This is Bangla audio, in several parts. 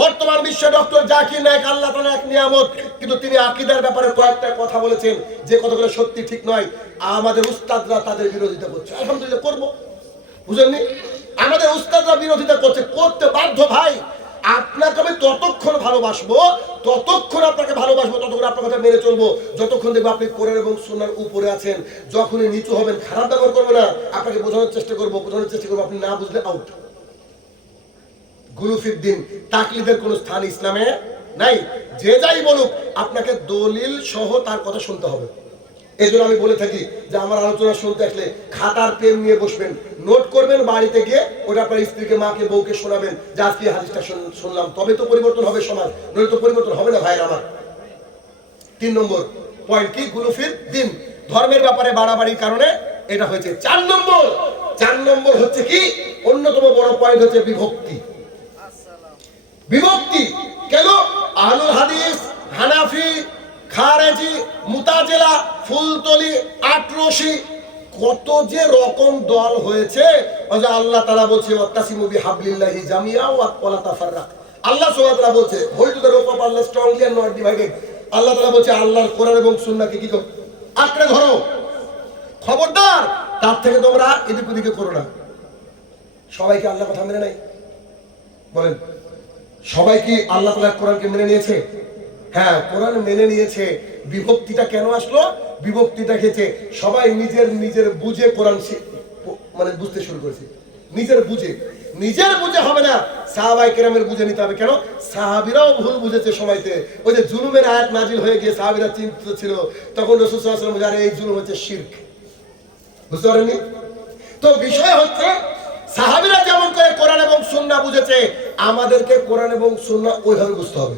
বর্তমান বিশ্বে ডক্টর জাকির নায়েক আল্লাহ তাআলা এক নিয়ামত, কিন্তু তিনি আকীদার ব্যাপারে কয়েকটা কথা বলেছেন যে কথাগুলো সত্যি ঠিক নয়। আমাদের উস্তাদরা তাদের বিরোধিতা করছে, আলহামদুলিল্লাহ করব, বুঝেননি? আমাদের উস্তাদরা বিরোধিতা করছে, করতে বাধ্য ভাই। আপনাকে আমি ততক্ষণ ভালোবাসবো, ততক্ষণ আপনাকে ভালোবাসবো, ততক্ষণ আপনার কথা মেনে চলবো যতক্ষণ দেখবো আপনি কোরআন এবং সুন্নাহর উপরে আছেন। যখনই নিচু হবেন, খারাপ ব্যবহার করবো না, আপনাকে বোঝানোর চেষ্টা করবো, আপনি না বুঝলে আউট। গুলুফির দিন, তাকলিদের কোনো স্থান ইসলামে নাই। যে যাই বলুক, আপনাকে দলিল সহ তার কথা শুনতে হবে। এই জন্য আমি বলে থাকি যে আমার আলোচনা শুনতে আসলে খাতার পেন নিয়ে বসবেন, নোট করবেন, বাড়িতে গিয়ে ওটা আপনার স্ত্রীকে, মাকে, বউকে শোনাবেন যে আজকে হাদিসটা শুনলাম, তবে তো পরিবর্তন হবে সমাজ, নইলে তো পরিবর্তন হবে না ভাইরা আমার। 3 নম্বর পয়েন্ট কি? গুলুফির দিন, ধর্মের ব্যাপারে বাড়াবাড়ির কারণে এটা হয়েছে। 4 নম্বর হচ্ছে কি? অন্যতম বড় পয়েন্ট হচ্ছে বিভক্তি। বিভক্তি কেন? আহলুল হাদিস, হানাফি, খারেজি, মুতাজিলা, ফুলতলি, আটরশি, কত যে রকম দল হয়েছে। আল্লাহ তাআলা বলছে ওয়াতাসিমু বিহাবলিল্লাহি জামিআ ওয়ালা তাফাররাক। আল্লাহ সুবহানাহু ওয়া তাআলা বলছে hold to the rope of Allah strongly and not divided. Allah তাআলা বলছে আল্লাহর কোরআন এবং সুন্নাহকে কি করো? আঁকড়ে ধরো। খবরদার তার থেকে তোমরা এদিক ওদিকে করো না। সবাই কি আল্লাহর কথা মেনে নেয়? বলেন, সবাই কি আল্লাহ তাআলার কোরআনকে মেনে নিয়েছে? হ্যাঁ, কোরআন মেনে নিয়েছে। বিভক্তিটা কেন আসলো? বিভক্তিটা খেয়েছে সবাই নিজের বুঝে কোরআন মানে বুঝতে শুরু করেছে। নিজের বুঝে হবে না, সাহাবায়ে কেরামের বুঝে নিতে হবে। কেন? সাহাবীরাও ভুল বুঝেছে সময়তে। ওই যে জুলুমের আয়াত নাজিল হয়ে গিয়ে সাহাবীরা চিন্তিত ছিল, তখন রাসূল সাল্লাল্লাহু আলাইহি ওয়াসাল্লাম বলেন, এই জুলুম হচ্ছে শিরক। বুঝতে পারেননি? তো বিষয় হচ্ছে সাহাবীরা যেমন করে কোরআন এবং সুন্নাহ বুঝেছে, আমাদেরকে কোরআন এবং সুন্নাহ ওইভাবে বুঝতে হবে,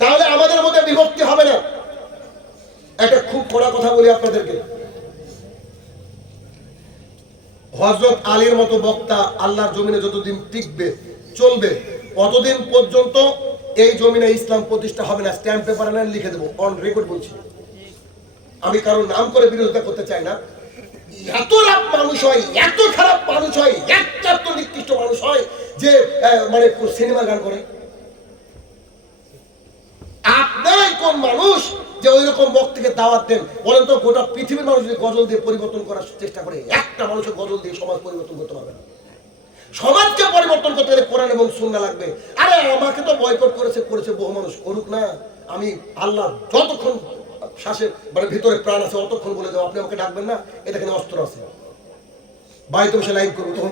তাহলে আমাদের মধ্যে বিভক্তি হবে না। একটা খুব কড়া কথা বলি আপনাদেরকে, হযরত আলীর মতো বক্তা আল্লাহর জমিনে যতদিন টিকবে, চলবে, ততদিন পর্যন্ত এই জমিনে ইসলাম প্রতিষ্ঠা হবে না। স্ট্যাম্প পেপার আনেন, লিখে দেবো, অন রেকর্ড বলছি। আমি কারোর নাম করে বিরোধিতা করতে চাই না। এত রাপ মানুষ হয়, এত খারাপ মানুষ হয়, এত নিকৃষ্ট মানুষ হয় যে মানে সিনেমা গান করে। আপনারাই কোন মানুষ যে ওই রকম বক্তাকে দাওয়াত দেন? বলেন তো, গোটা পৃথিবীর মানুষ যদি গজল দিয়ে পরিবর্তন করার চেষ্টা করে, একটা মানুষের গজল দিয়ে সমাজ পরিবর্তন করতে পারবে না। সমাজকে পরিবর্তন করতে গেলে কোরআন এবং সুন্নাহ লাগবে। আরে আমাকে তো বয়কট করেছে বহু মানুষ, করুক না। আমি আল্লাহ যতক্ষণ শ্বাসের মানে ভিতরে প্রাণ আছে অতক্ষণ বলে যাও, আপনি আমাকে ডাকবেন না, এটা এখানে অস্ত্র আছে, বাড়িতে বসে লাইভ করবো, তখন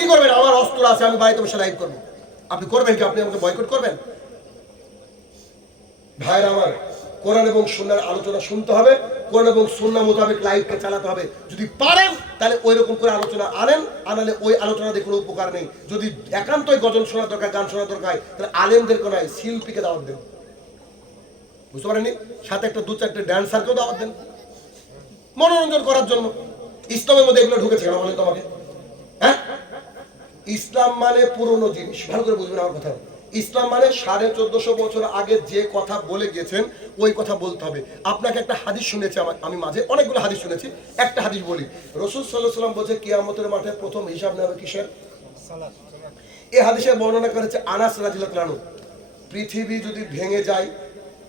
কি করবেন? আমার অস্ত্র আছে, আমি বাড়িতে বসে লাইভ করবো, আপনি করবেন কি? আপনি আমাকে বয়কট করবেন? ভাইরা আমার, কোরআন এবং সুন্নাহর আলোচনা শুনতে হবে, কোরআন এবং সুন্নাহ মোতাবেক লাইফকে চালাতে হবে। যদি পারেন তাহলে ওই রকম করে আলোচনা আনেন, আনালে ওই আলোচনা দিয়ে কোনো উপকার নেই। যদি একান্তই গজল শোনা দরকার, গান শোনা দরকার, তাহলে আলেমদেরকে নয়, শিল্পীকে দাওয়াত দেন। বুঝতে পারেননি? সাথে একটা 2-4টে ড্যান্সারকেও দাওয়াত দেন, মনোরঞ্জন করার জন্য। ইসলামের মধ্যে এগুলো ঢুকেছে কেন বলেন তোমাকে? হ্যাঁ, ইসলাম মানে পুরনো জিনিস, ভালো করে বুঝবেন আমার কথা। ইসলাম মানে 1450 বছর আগে যে কথা বলে গেছেন ওই কথা বলতে হবে। আপনাকে একটা হাদিস শুনেছি, আমি মাঝে অনেকগুলো হাদিস শুনেছি, একটা হাদিস বলি। রাসূল সাল্লাল্লাহু আলাইহি ওয়াসাল্লাম বলেছে কিয়ামতের মাঠে প্রথম হিসাব নেবে কিসের? সালাত। এই হাদিসে বর্ণনা করেছে আনাস রাদিয়াল্লাহু আনহু, পৃথিবী যদি ভেঙে যায়,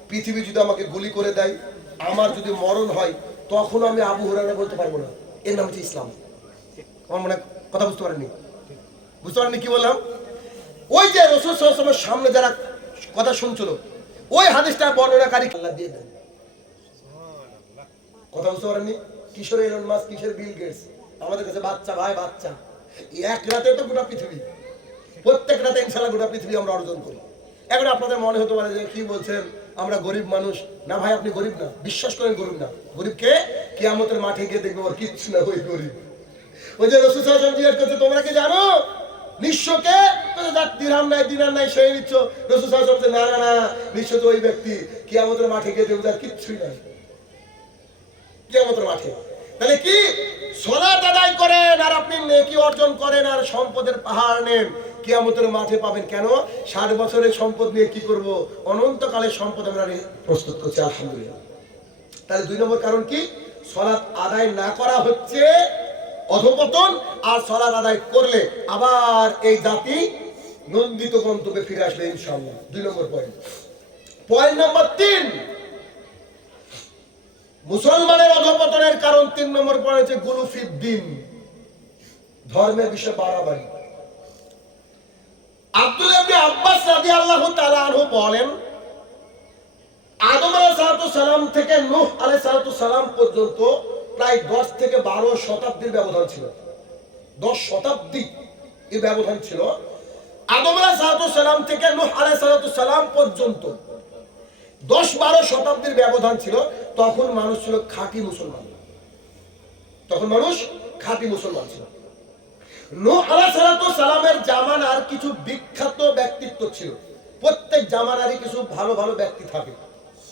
পৃথিবী যদি আমাকে গুলি করে দেয়, আমার যদি মরণ হয়, তখন আমি আবু হুরায়রা বলতে পারবো না এর নাম হচ্ছে ইসলাম। আমার মনে কথা বুঝতে পারেননি? কি বললাম? ওই যে রাসূল সাল্লাল্লাহু আলাইহি ওয়াসাল্লামের সামনে যারা কথা শুনছিল, ওই হাদিসটা বর্ণনাকারী আল্লাহ দিয়ে দেন। কথা বুঝতে পারেননি? কিশোর এলন মাস্ক, কিশোর বিল গেটস, আমাদের কাছে বাচ্চা ভাই, বাচ্চা। এক রাতে তো গোটা পৃথিবী, প্রত্যেক রাতে ইনশাআল্লাহ গোটা পৃথিবী আমরা অর্জন করি। এখন আপনাদের মনে হতে পারে যে কি বলছেন, আমরা গরিব মানুষ। না ভাই, আপনি গরিব না, বিশ্বাস করেন গরিব না। গরিবকে কিয়ামতের মাঠে গিয়ে দেখবে ওর কিচ্ছু না, ওই গরিব। ওই যে রাসূল সাল্লাল্লাহু আলাইহি ওয়াসাল্লাম জিজ্ঞেস করছে, তোমরা কি জানো নিঃস্বকে? যার দিরহাম নাই, দিনার নাই, সেই নিচ্ছ। রাসূল সাল্লাল্লাহু আলাইহি ওয়াসাল্লাম বলছে, না, নিঃস্ব তো ওই ব্যক্তি কিয়ামতের মাঠে গিয়ে দেখবে যার কিচ্ছুই নাই কিয়ামতের মাঠে। তাহলে কি সালাত আদায় করেন আর আপনি নেকি অর্জন করেন আর সম্পদের পাহাড় নেন, কিয়ামতের মাঠে পাবেন। কেন? 60 বছরের সম্পদ নিয়ে কি করব? অনন্তকালের সম্পদ আমরা প্রস্তুত করছি, আলহামদুলিল্লাহ। তাহলে 2 নম্বর কারণ কি? সালাত আদায় না করা হচ্ছে অধঃপতন, আর সালাত আদায় করলে আবার এই জাতি নন্দিত গন্তব্যে ফিরে আসবে ইনশাআল্লাহ। 2 নম্বর পয়েন্ট। পয়েন্ট নাম্বার 3, মুসলমানের অধঃপতনের কারণ 3 নম্বর পয়েন্ট হচ্ছে গুলুফিদ্দিন, ধর্মের বিষয়ে বাড়াবাড়ি। আব্দুল্লাহ ইবনে আব্বাস রাদিয়াল্লাহু তাআলা আনহু বলেন, আদম আলাইহিস সালাম থেকে নূহ আলাইহিস সালাম পর্যন্ত প্রায় 10 থেকে 12 শতাব্দীর ব্যবধান ছিল। 10 শতাব্দী এই ব্যবধান ছিল। আদম আলাইহিস সালাম থেকে নূহ আলাইহিস সালাম পর্যন্ত 10-12 শতাব্দীর ব্যবধান ছিল। তখন মানুষ ছিল খাঁটি মুসলমান। তখন মানুষ খাঁটি মুসলমান ছিল। নূহ আলাইহিস সালামের জামানার কিছু বিখ্যাত ব্যক্তিত্ব ছিল। প্রত্যেক জামানারই কিছু ভালো ভালো ব্যক্তি থাকে।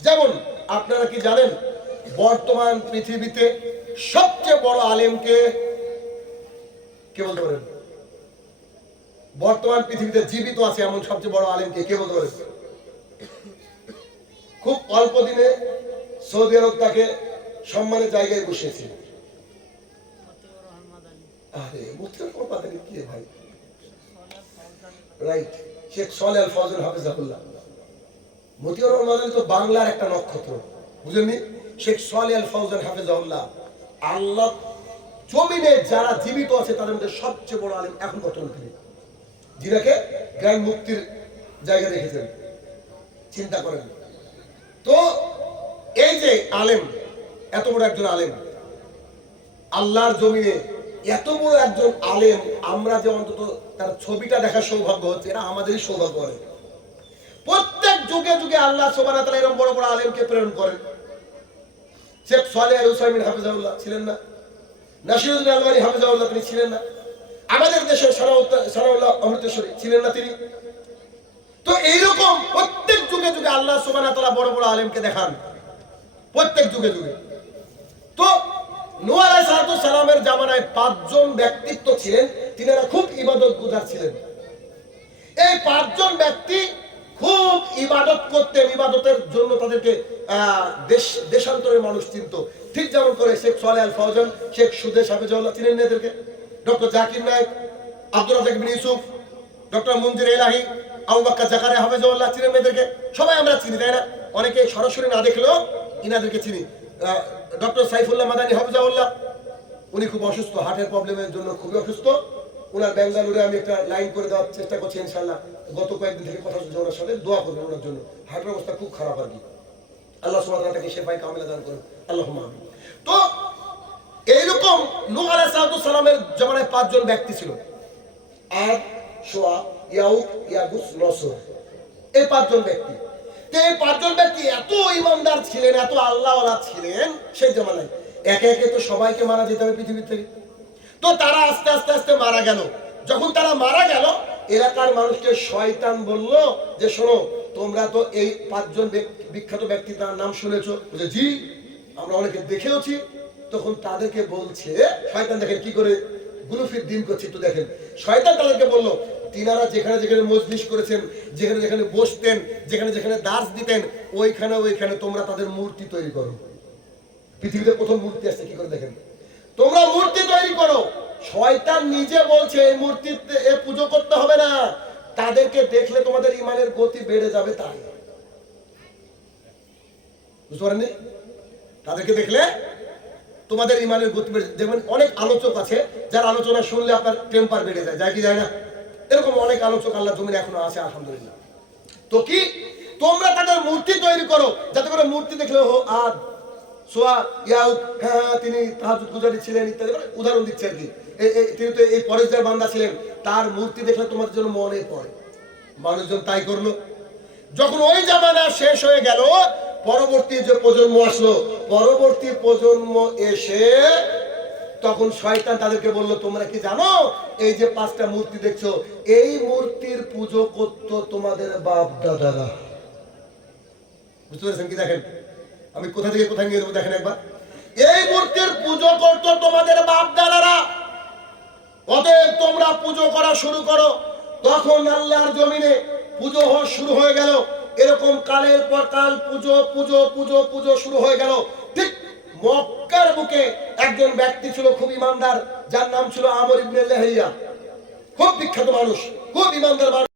যেমন আপনারা কি জানেন বর্তমান পৃথিবীতে সবচেয়ে বড় আলেমকে কে বলতে পারেন? বর্তমান পৃথিবীতে জীবিত আছে এমন সবচেয়ে বড় আলেমকে কে বলতে পারেন? খুব অল্প দিনে সৌদি আরব তাকে সম্মানের জায়গায় বসিয়েছে। আরে মুফতি মাদানী কি ভাই? রাইট, শেখ সালেহ আল ফাওজান হাফিজাহুল্লাহ। মতিউর রহমান মাদানী তো বাংলার একটা নক্ষত্র, বুঝেননি? শেখ সালেহ আল ফাওজান হাফিজাহুল্লাহ আল্লাহ জমিনে যারা জীবিত আছে তাদের মধ্যে সবচেয়ে বড় আলেম এখন বর্তমান তিনি, যিনাকে গ্র্যান্ড মুফতির জায়গা রেখেছেন। চিন্তা করেন তো, এই যে আলেম, এত বড় একজন আলেম আল্লাহর জমিনে, এত বড় একজন আলেম, আমরা যে অন্তত তার ছবিটা দেখার সৌভাগ্য হচ্ছে, এটা আমাদেরই সৌভাগ্য হয়। প্রত্যেক যুগে যুগে আল্লাহ সুবহানাহু ওয়া তাআলা এরকম বড় বড় আলেমকে প্রেরণ করেন। শেখ সালেহ আল উসাইমিন হাফিজাহুল্লাহ ছিলেন না? নাসিরুদ্দিন আলবানী হাফিজাহুল্লাহ তিনি ছিলেন না? আমাদের দেশের সানাউল্লাহ অমৃতসরী ছিলেন না তিনি? তো এইরকম প্রত্যেক যুগে যুগে আল্লাহ সুবহানাহু ওয়া তাআলা বড় বড় আলেমকে দেখান, প্রত্যেক যুগে যুগে। তো নূহ আলাইহিস সালামের জামানায় 5 জন ব্যক্তিত্ব ছিলেন, তিনারা খুব ইবাদতগুজার ছিলেন। এই 5 জন ব্যক্তি খুব ইবাদত করতেন, ইবাদতের জন্য তাদেরকে দেশান্তরের মানুষ চিনত। ঠিক যেমন করে শেখ সালেহ আল ফাওজান, শেখ সুদেশ হাফিজাহুল্লাহ চিনেন এদেরকে, ডক্টর জাকির নায়েক, আব্দুর রাজ্জাক বিন ইউসুফ, ডক্টর মুনজির ইলাহি, আবু বকর জাকারিয়া হাফিজাহুল্লাহ চিনেন এদেরকে? সবাই আমরা চিনি, তাই না? অনেকে সরাসরি না দেখলেও ইনাদেরকে চিনি। ডক্টর সাইফুল্লাহ মাদানী হাফিজাহুল্লাহ, উনি খুব অসুস্থ, হার্টের প্রবলেমের জন্য খুবই অসুস্থ। ওনার বেঙ্গালুরে আমি একটা লাইন করে দেওয়ার চেষ্টা করছি ইনশাআল্লাহ। গত কয়েকদিন থেকে কথা হচ্ছে ওনার সাথে, দোয়া করবেন ওনার জন্য। হার্টের অবস্থা খুব খারাপ আর কি। আল্লাহ সুবহানাহু ওয়া তাআলা তাকে শিফায়ে কামিলা দান করুন, আল্লাহুম্মা আমিন। তো এইরকম নূহ আলাইহিস সালামের জামানায় 5 জন ব্যক্তি ছিল, আদ, শুআ, ইয়াউক, ইয়াগুস, নসর। এই 5 জন ব্যক্তি। তো এই 5 জন ব্যক্তি এত ইমানদার ছিলেন, এত আল্লাহওয়ালা ছিলেন সেই জামানায়। একে একে তো সবাইকে মারা যেতে হবে পৃথিবী থেকে। তো তারা আস্তে আস্তে আস্তে মারা গেল। যখন তারা মারা গেল, এলাকার মানুষকে শয়তান বলল যে শোনো, তোমরা তো এই 5 জন বিখ্যাত ব্যক্তি তার নাম শুনেছো? বলে জি, আমরা অনেকে দেখেওছি। তখন তাদেরকে বলছে শয়তান, দেখেন কি করে গুলুফিদ্দিন করছে, একটু দেখেন। শয়তান তাদেরকে বলল, তিনারা যেখানে যেখানে মজলিস করেছেন, যেখানে যেখানে বসতেন, যেখানে যেখানে দাস দিতেন, ওইখানে তোমরা তাদের মূর্তি তৈরি করো। পৃথিবীতে প্রথম মূর্তি আসছে কি করে দেখেন, তোমরা মূর্তি তৈরি করো। শয়তান নিজে বলছে এই মূর্তিতে পুজো করতে হবে না, তাদেরকে দেখলে তোমাদের ইমানের গতি বেড়ে যাবে। তাই বুঝতে পারেননি? তাদেরকে দেখলে তোমাদের ইমানের গতি বেড়ে, দেখবেন অনেক আলোচক আছে যার আলোচনা শুনলে আপনার টেম্পার বেড়ে যায়, যায় কি যায় না? এরকম অনেক আলোচক আল্লাহ জমিনে এখনো আছে, আলহামদুলিল্লাহ। তো কি তোমরা তাদের মূর্তি তৈরি করো, যাতে করে মূর্তি দেখলে আদ, সোয়া, ইয়াউক, হ্যাঁ তিনি তাহাজ্জুদ গুজারি ছিলেন ইত্যাদি উদাহরণ দিচ্ছে আর কি। তিনি তো এই পরেশগার বান্দা ছিলেন, তার মূর্তি দেখলে তোমাদের জন্য মনে পড়ে। মানুষজন তাই করলো। যখন ওই জামানা শেষ হয়ে গেল, পরবর্তী যে প্রজন্ম আসলো, পরবর্তী প্রজন্ম এসে তখন শয়তান তাদেরকে বলল, তোমরা কি জানো এই যে 5টা মূর্তি দেখছো, এই মূর্তির পুজো করত তোমাদের বাপ দাদারা। বুঝতে পেরেছেন কি? দেখেন আমি কোথা থেকে কোথায় নিয়ে যাবো, দেখেন একবার। এই মূর্তির পুজো করতো তোমাদের বাপ দাদারা, অতএব তোমরা পুজো করা শুরু করো। তখন আল্লাহর জমিনে পুজো শুরু হয়ে গেল। এরকম কালের পর কাল পুজো পুজো পুজো পুজো শুরু হয়ে গেল। ঠিক মক্কার বুকে একজন ব্যক্তি ছিল খুব ইমানদার, যার নাম ছিল আমর ইবনে লাহিয়া। খুব বিখ্যাত মানুষ, খুব ইমানদার মানুষ।